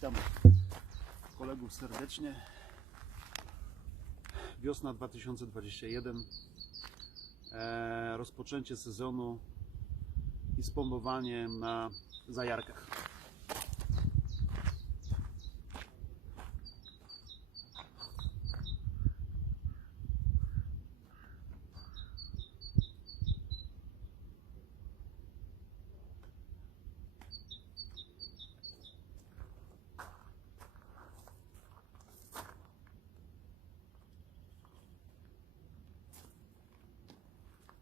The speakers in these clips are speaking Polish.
Witam kolegów serdecznie. Wiosna 2021, rozpoczęcie sezonu i spombowanie na zajarkach.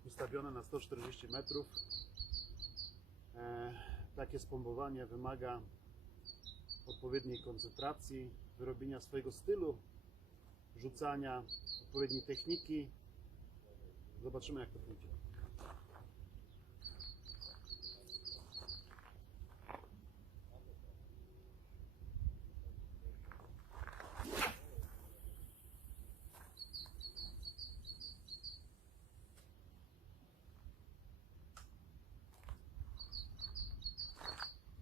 Ustawione na 140 metrów. Takie spombowanie wymaga odpowiedniej koncentracji, wyrobienia swojego stylu, rzucania, odpowiedniej techniki. Zobaczymy, jak to pójdzie.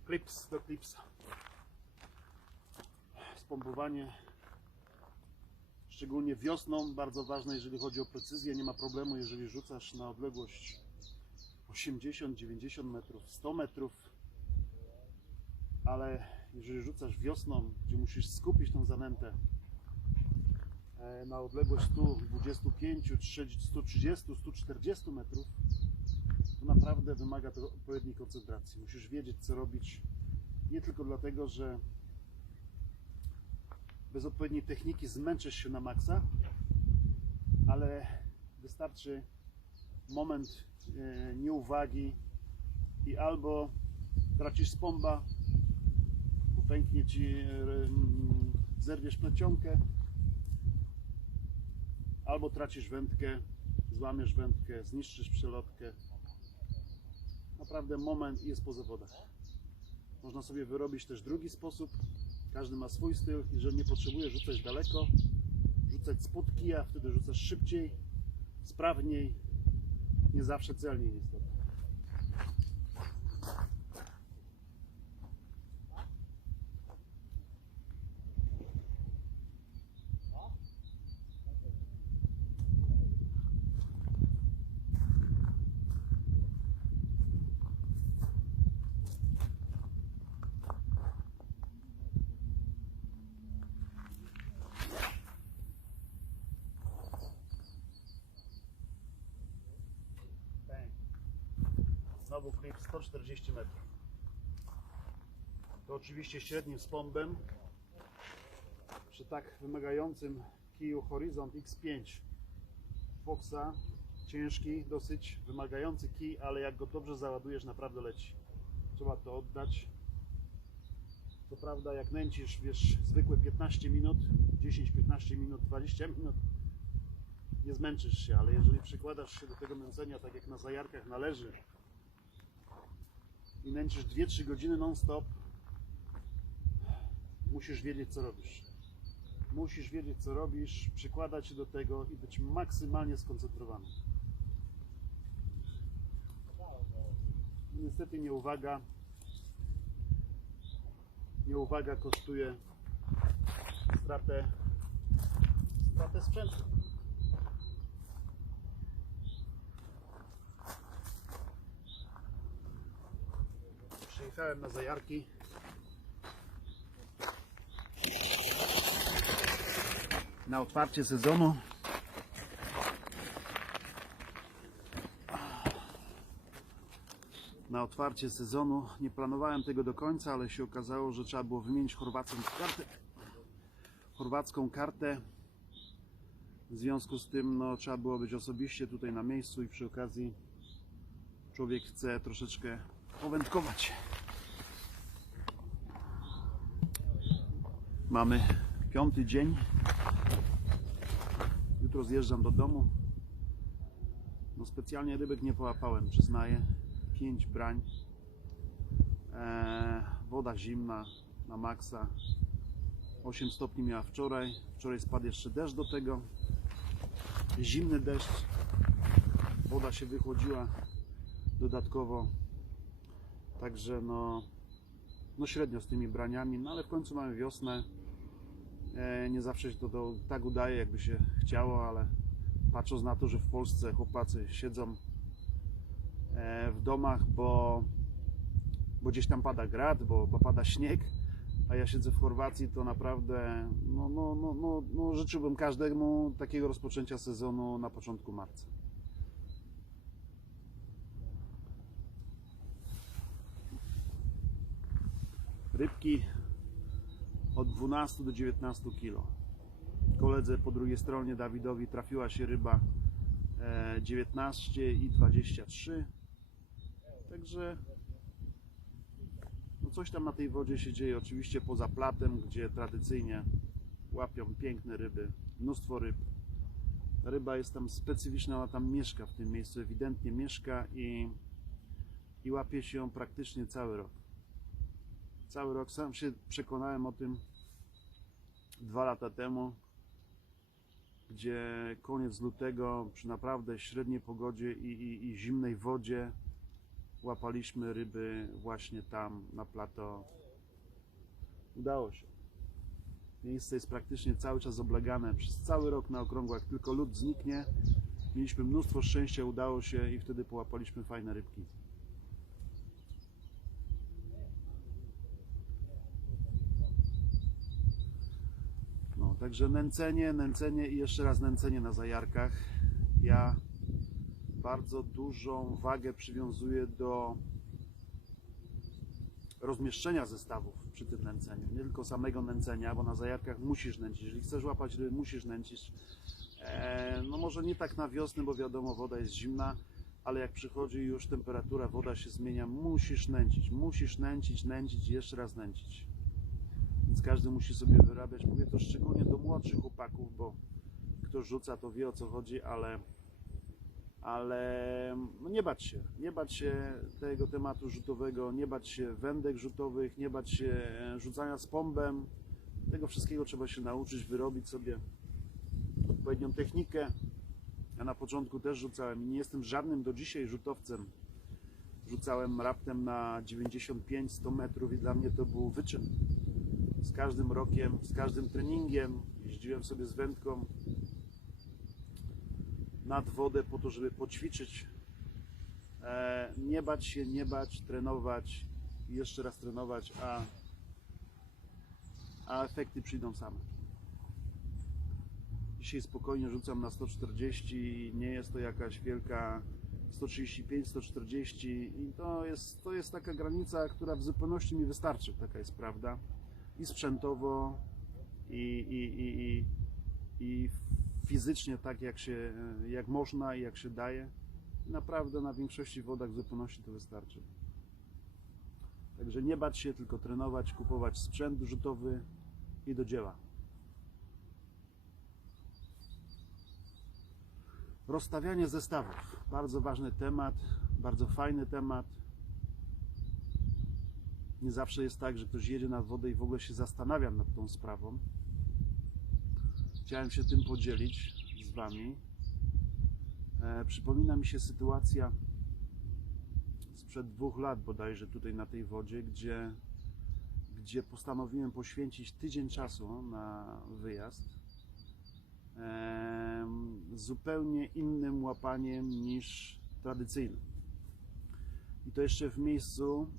Klips do klipsa. Spombowanie, szczególnie wiosną, bardzo ważne, jeżeli chodzi o precyzję. Nie ma problemu, jeżeli rzucasz na odległość 80, 90 metrów, 100 metrów, ale jeżeli rzucasz wiosną, gdzie musisz skupić tą zanętę na odległość 125, 130, 140 metrów, to naprawdę wymaga to odpowiedniej koncentracji. Musisz wiedzieć, co robić, nie tylko dlatego, że bez odpowiedniej techniki zmęczysz się na maksa, ale wystarczy moment nieuwagi i albo tracisz spomba, pęknie ci, zerwiesz plecionkę, albo tracisz wędkę, złamiesz wędkę, zniszczysz przelotkę. Naprawdę moment i jest po zawodach. Można sobie wyrobić też drugi sposób. Każdy ma swój styl. Jeżeli nie potrzebujesz rzucać daleko, rzucać spod kija, wtedy rzucasz szybciej, sprawniej, nie zawsze celniej niestety. Znowu klip 140 metrów. To oczywiście średnim spombem przy tak wymagającym kiju Horizont X5 Foxa. Ciężki, dosyć wymagający kij, ale jak go dobrze załadujesz, naprawdę leci. Trzeba to oddać. Co prawda, jak nęcisz, wiesz, zwykłe 15 minut, 10-15 minut, 20 minut, nie zmęczysz się, ale jeżeli przykładasz się do tego nęcenia tak jak na zajarkach należy i nęcisz 2-3 godziny non-stop, musisz wiedzieć, co robisz. Musisz wiedzieć, co robisz, przykładać się do tego i być maksymalnie skoncentrowany. Niestety nieuwaga kosztuje stratę sprzętu. Przyjechałem na zajarki. Na otwarcie sezonu. Nie planowałem tego do końca, ale się okazało, że trzeba było wymienić chorwacką kartę. W związku z tym trzeba było być osobiście tutaj na miejscu i przy okazji człowiek chce troszeczkę powędkować. Mamy 5. dzień. Jutro zjeżdżam do domu. Specjalnie rybek nie połapałem, przyznaję. 5 brań. Woda zimna na maksa. 8 stopni miała wczoraj. Wczoraj spadł jeszcze deszcz do tego. Zimny deszcz. Woda się wychłodziła dodatkowo. Także no średnio z tymi braniami, no ale w końcu mamy wiosnę. Nie zawsze się to tak udaje, jakby się chciało, ale patrząc na to, że w Polsce chłopacy siedzą w domach, bo gdzieś tam pada grad, bo pada śnieg, a ja siedzę w Chorwacji, to naprawdę no, życzyłbym każdemu takiego rozpoczęcia sezonu na początku marca. Rybki od 12 do 19 kg. Koledze po drugiej stronie, Dawidowi, trafiła się ryba 19 i 23. Także no coś tam na tej wodzie się dzieje, oczywiście poza platem, gdzie tradycyjnie łapią piękne ryby, mnóstwo ryb. Ta ryba jest tam specyficzna, ona tam mieszka w tym miejscu, ewidentnie mieszka i łapie się ją praktycznie cały rok. Cały rok. Sam się przekonałem o tym 2 lata temu, gdzie koniec lutego przy naprawdę średniej pogodzie i zimnej wodzie łapaliśmy ryby właśnie tam na plateau. Udało się. Miejsce jest praktycznie cały czas oblegane przez cały rok na okrągło. Jak tylko lód zniknie, mieliśmy mnóstwo szczęścia, udało się i wtedy połapaliśmy fajne rybki. No, także nęcenie i jeszcze raz nęcenie na zajarkach. Ja bardzo dużą wagę przywiązuję do rozmieszczenia zestawów przy tym nęceniu. Nie tylko samego nęcenia, bo na zajarkach musisz nęcić. Jeżeli chcesz łapać ryby, musisz nęcić. No może nie tak na wiosnę, bo wiadomo, woda jest zimna, ale jak przychodzi już temperatura, woda się zmienia, musisz nęcić. Musisz nęcić i jeszcze raz nęcić. Więc każdy musi sobie wyrabiać. Mówię to szczególnie do młodszych chłopaków, bo kto rzuca, to wie, o co chodzi, ale no nie bać się tego tematu rzutowego, nie bać się wędek rzutowych, nie bać się rzucania z pombem. Tego wszystkiego trzeba się nauczyć, wyrobić sobie odpowiednią technikę. Ja na początku też rzucałem i nie jestem żadnym do dzisiaj rzutowcem. Rzucałem raptem na 95-100 metrów i dla mnie to był wyczyn. Z każdym rokiem, z każdym treningiem jeździłem sobie z wędką nad wodę po to, żeby poćwiczyć. Nie bać się, trenować i jeszcze raz trenować, a efekty przyjdą same. Dzisiaj spokojnie rzucam na 140, nie jest to jakaś wielka 135, 140 i to jest taka granica, która w zupełności mi wystarczy, taka jest prawda. I sprzętowo, i fizycznie tak jak można i jak się daje. I naprawdę na większości wodach w zupełności to wystarczy. Także nie bać się, tylko trenować, kupować sprzęt rzutowy i do dzieła. Rozstawianie zestawów. Bardzo ważny temat, bardzo fajny temat. Nie zawsze jest tak, że ktoś jedzie na wodę i w ogóle się zastanawia nad tą sprawą. Chciałem się tym podzielić z Wami. Przypomina mi się sytuacja sprzed 2 lat bodajże tutaj na tej wodzie, gdzie postanowiłem poświęcić tydzień czasu na wyjazd z zupełnie innym łapaniem niż tradycyjnym. I to jeszcze w miejscu,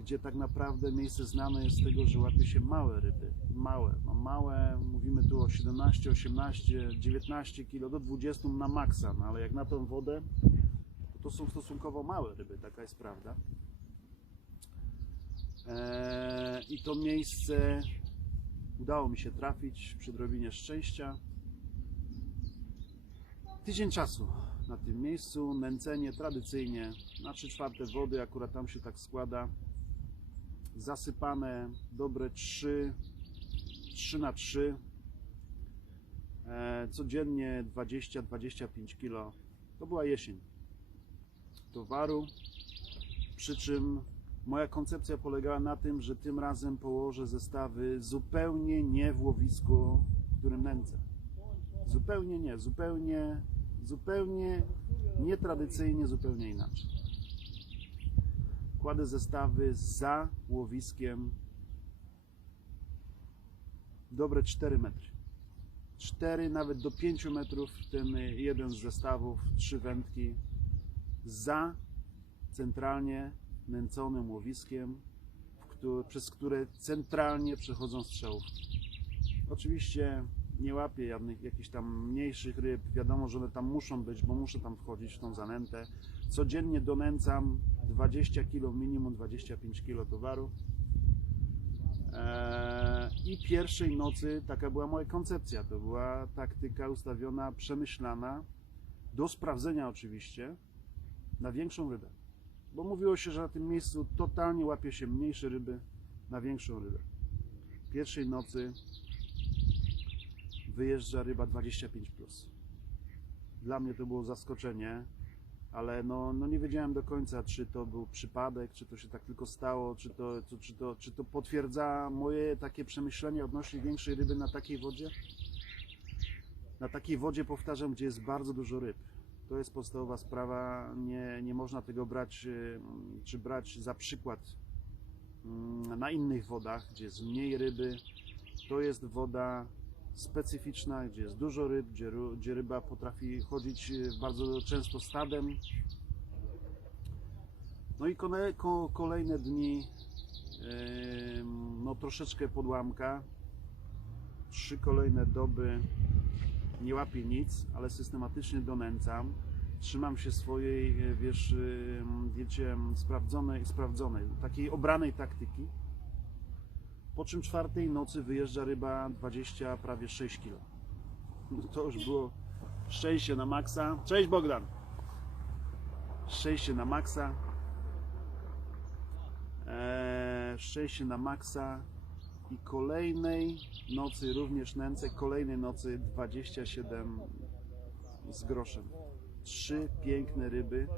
gdzie tak naprawdę miejsce znane jest z tego, że łapie się małe ryby. Małe, mówimy tu o 17, 18, 19 kg, do 20 na maksa, no ale jak na tą wodę, to są stosunkowo małe ryby, taka jest prawda. I to miejsce udało mi się trafić przy odrobinie szczęścia. Tydzień czasu na tym miejscu, nęcenie tradycyjnie na 3/4 wody, akurat tam się tak składa. Zasypane dobre 3 na 3, codziennie 20-25 kg. To była jesień towaru, przy czym moja koncepcja polegała na tym, że tym razem położę zestawy zupełnie nie w łowisku, w którym nęcę. Zupełnie nie, zupełnie nietradycyjnie, zupełnie inaczej. kładę zestawy za łowiskiem dobre 4 metry. 4 nawet do 5 metrów ten jeden z zestawów, 3 wędki za centralnie nęconym łowiskiem, przez które centralnie przechodzą strzałówki. Oczywiście nie łapię jakichś tam mniejszych ryb, wiadomo, że one tam muszą być, bo muszę tam wchodzić w tą zanętę. Codziennie donęcam 20 kg, minimum 25 kg towaru. I pierwszej nocy taka była moja koncepcja, to była taktyka ustawiona, przemyślana, do sprawdzenia oczywiście, na większą rybę. Bo mówiło się, że na tym miejscu totalnie łapie się mniejsze ryby na większą rybę. Pierwszej nocy wyjeżdża ryba 25+. Dla mnie to było zaskoczenie, ale no nie wiedziałem do końca, czy to był przypadek, czy to się tak tylko stało, czy to potwierdza moje takie przemyślenia odnośnie większej ryby na takiej wodzie. Na takiej wodzie, powtarzam, gdzie jest bardzo dużo ryb. To jest podstawowa sprawa, nie można tego brać, czy brać za przykład na innych wodach, gdzie jest mniej ryby. To jest woda specyficzna, gdzie jest dużo ryb, gdzie ryba potrafi chodzić bardzo często stadem. No i kolejne dni, no troszeczkę podłamka, 3 kolejne doby nie łapię nic, ale systematycznie donęcam. Trzymam się swojej, wiecie, sprawdzonej, takiej obranej taktyki. Po czym 4 nocy wyjeżdża ryba 20, prawie 6 kg. To już było szczęście na maksa. Cześć Bogdan! Szczęście na maksa. Szczęście na maksa. I kolejnej nocy również nęcę, kolejnej nocy 27 z groszem. 3 piękne ryby.